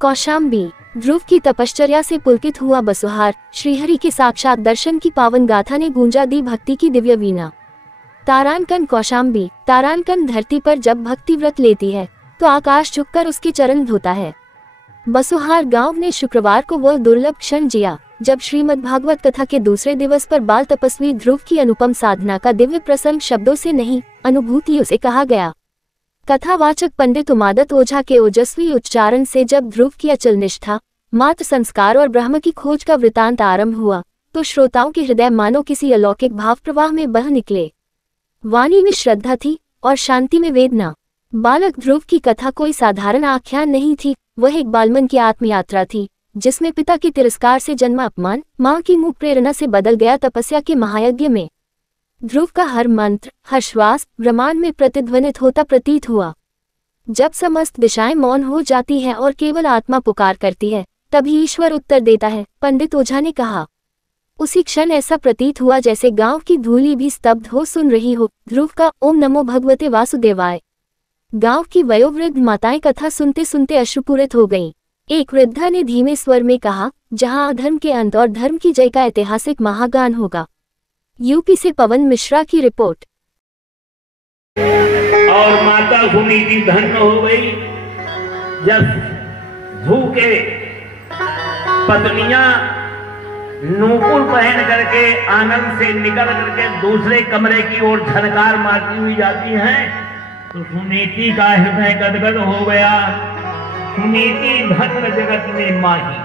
कौशाम्बी। ध्रुव की तपश्चर्या से पुलकित हुआ बसुहार, श्रीहरि के साक्षात दर्शन की पावन गाथा ने गूंजा दी भक्ति की दिव्य वीणा। तारानकन कौशाम्बी। तारानकन धरती पर जब भक्ति व्रत लेती है तो आकाश झुककर उसके चरण धोता है। बसुहार गांव ने शुक्रवार को वह दुर्लभ क्षण जिया जब श्रीमद्भागवत कथा के दूसरे दिवस पर बाल तपस्वी ध्रुव की अनुपम साधना का दिव्य प्रसंग शब्दों से नहीं, अनुभूतियों से कहा गया। कथावाचक पंडित उमादत ओझा के ओजस्वी उच्चारण से जब ध्रुव की अचल निष्ठा, मात्र संस्कार और ब्रह्म की खोज का वृतांत आरंभ हुआ तो श्रोताओं के हृदय मानो किसी अलौकिक भाव प्रवाह में बह निकले। वाणी में श्रद्धा थी और शांति में वेदना। बालक ध्रुव की कथा कोई साधारण आख्यान नहीं थी, वह एक बालमन की आत्मयात्रा थी जिसमें पिता के तिरस्कार से जन्मा अपमान मां की मुख प्रेरणा से बदल गया तपस्या के महायज्ञ में। ध्रुव का हर मंत्र, हर श्वास ब्रह्मांड में प्रतिध्वनित होता प्रतीत हुआ। जब समस्त दिशाएं मौन हो जाती हैं और केवल आत्मा पुकार करती है तभी ईश्वर उत्तर देता है, पंडित ओझा ने कहा। उसी क्षण ऐसा प्रतीत हुआ जैसे गांव की धूली भी स्तब्ध हो सुन रही हो ध्रुव का ओम नमो भगवते वासुदेवाय। गांव की वयोवृद्ध माताएं कथा सुनते सुनते अश्रुपूरित हो गईं। एक वृद्धा ने धीमे स्वर में कहा, जहां अधर्म के अंत और धर्म की जय का ऐतिहासिक महागान होगा। यूपी से पवन मिश्रा की रिपोर्ट। और माता सुनीति धन्य हो गई जब भूखे पत्नियां नूपुर पहन करके आनंद से निकल करके दूसरे कमरे की ओर झनकार मारती हुई जाती हैं तो सुनीति का हृदय गदगद हो गया। सुनीति धन्य जगत में माही,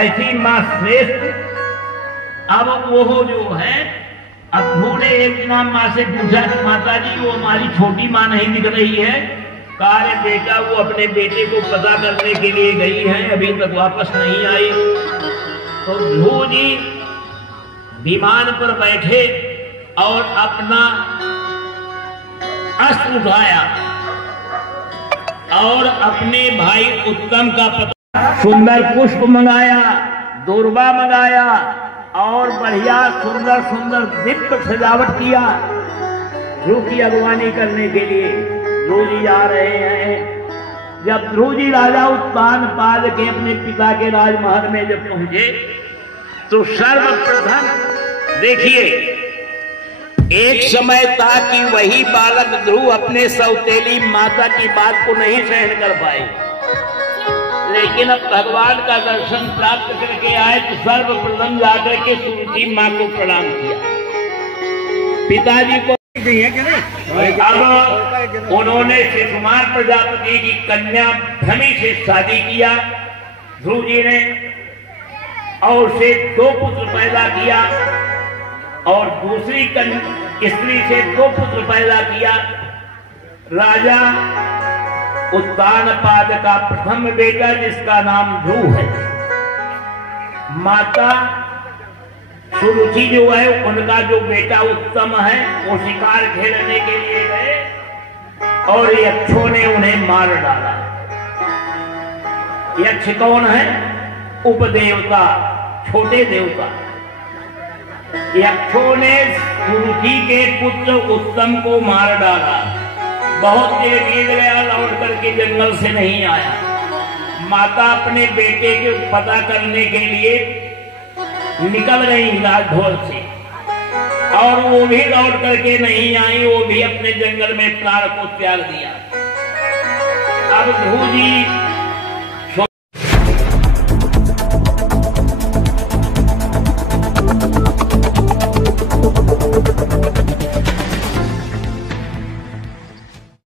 ऐसी मां श्रेष्ठ। अब वो जो है, अब्बू ने एक दिन मां से पूछा कि माता जी वो हमारी छोटी मां नहीं दिख रही है। कार्य बेटा वो अपने बेटे को पता करने के लिए गई है, अभी तक वापस नहीं आई। तो ध्रुव जी विमान पर बैठे और अपना अस्त्र उठाया और अपने भाई उत्तम का पता, सुंदर पुष्प मंगाया, दूर्वा मंगाया और बढ़िया सुंदर सुंदर दिव्य सजावट किया ध्रुव की अगवानी करने के लिए। ध्रुव जी आ रहे हैं। जब ध्रुव जी राजा उत्तानपाद के अपने पिता के राजमहल में जब पहुंचे तो सर्वप्रथम देखिए, एक समय था कि वही बालक ध्रुव अपने सौतेली माता की बात को नहीं सहन कर पाए, लेकिन अब भगवान का दर्शन प्राप्त करके आए तो सर्वप्रथम जाकर के सुनीति मां को प्रणाम किया। पिताजी को अब उन्होंने शिशुमार प्रजापति की कन्या भ्रमी से शादी किया ध्रुव जी ने, और उसे 2 पुत्र पैदा किया और दूसरी स्त्री से 2 पुत्र पैदा किया। राजा उत्तानपाद का प्रथम बेटा जिसका नाम ध्रुव है। माता सुरुचि जो है उनका जो बेटा उत्तम है वो शिकार खेलने के लिए गए और यक्षों ने उन्हें मार डाला। यक्ष कौन है? उपदेवता, छोटे देवता। यक्षों ने सुरुचि के पुत्र उत्तम को मार डाला। बहुत देर बीत गया, लौट करके जंगल से नहीं आया। माता अपने बेटे के पता करने के लिए निकल गई राजभोज से और वो भी लौट करके नहीं आई, वो भी अपने जंगल में प्राण को त्याग दिया। अब ध्रुव जी